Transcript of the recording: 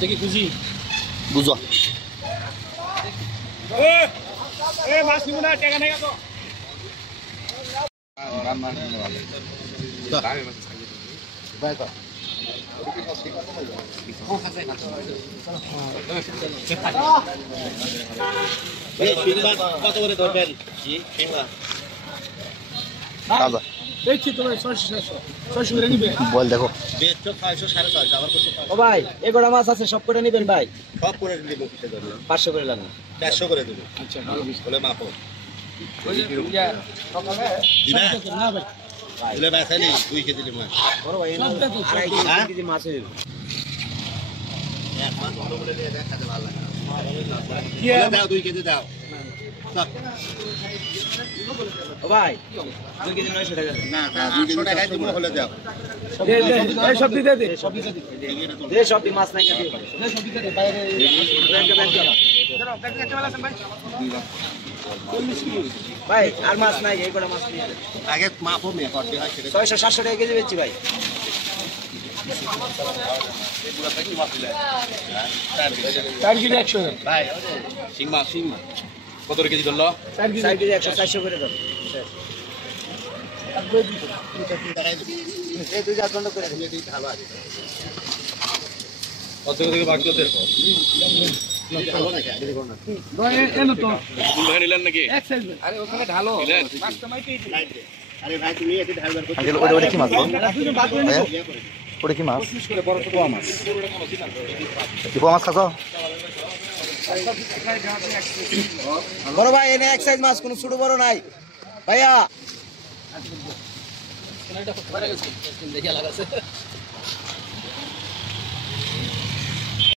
দেখি খুশি বুঝো মাছ নিব না টাকা নেই তো কত করে ধরবেন দেখছি তোমার 600 করে নিবে বল দেখো বেচছো 600 650 আবার করতে ও ভাই এগোড়া মাছ আছে সব করে নেবেন ভাই সব করে দিব কিসে ধরবে 500 করে লাগবে 400 করে দেব আচ্ছা বলে মাপো দিবা না ভাই দিলে বাসানি 2 কেজি মাছ বড় ভাই আড়াই কেজি মাছ হয়ে এক মাছ বড় বলে দিয়ে দেখাতে ভালো লাগে কি দাও 2 কেজি দাও ও ভাই 2 কেজি 900 টাকা না 2 টাকা দিব হলে দাও দে সব দিয়ে দে দে সব মাছ নাই কাটি সব দিয়ে দে বাইরে ভাই আর মাছ নাই এগোড়া মাছ নিয়ে আগে মাপো মে করতে হয় সেটা 600 700 টাকা কেজি বেচছি ভাই 4 কেজি 100 ভাই সিং মাছ কত কেজি ধরলো 4 কেজি 4 কেজি 100 400 করে দাও এই দুই হাত বন্ধ করে দিই ভালো আছে কত থেকে ভাগ করতে ভালো নাকি আগে দেখো না এনো তো বুলভাই নিলেন নাকি আরে ওখানে ঢালো আরে ভাই তুমি এতে ঢালবার করতে ওটা কি মাছ ওটা কি মাছ কি মাছ খাচ্ছ বড় ভাই এনে এক সাইজ মাছ কোনো ছোট বড় নাই ভাইয়া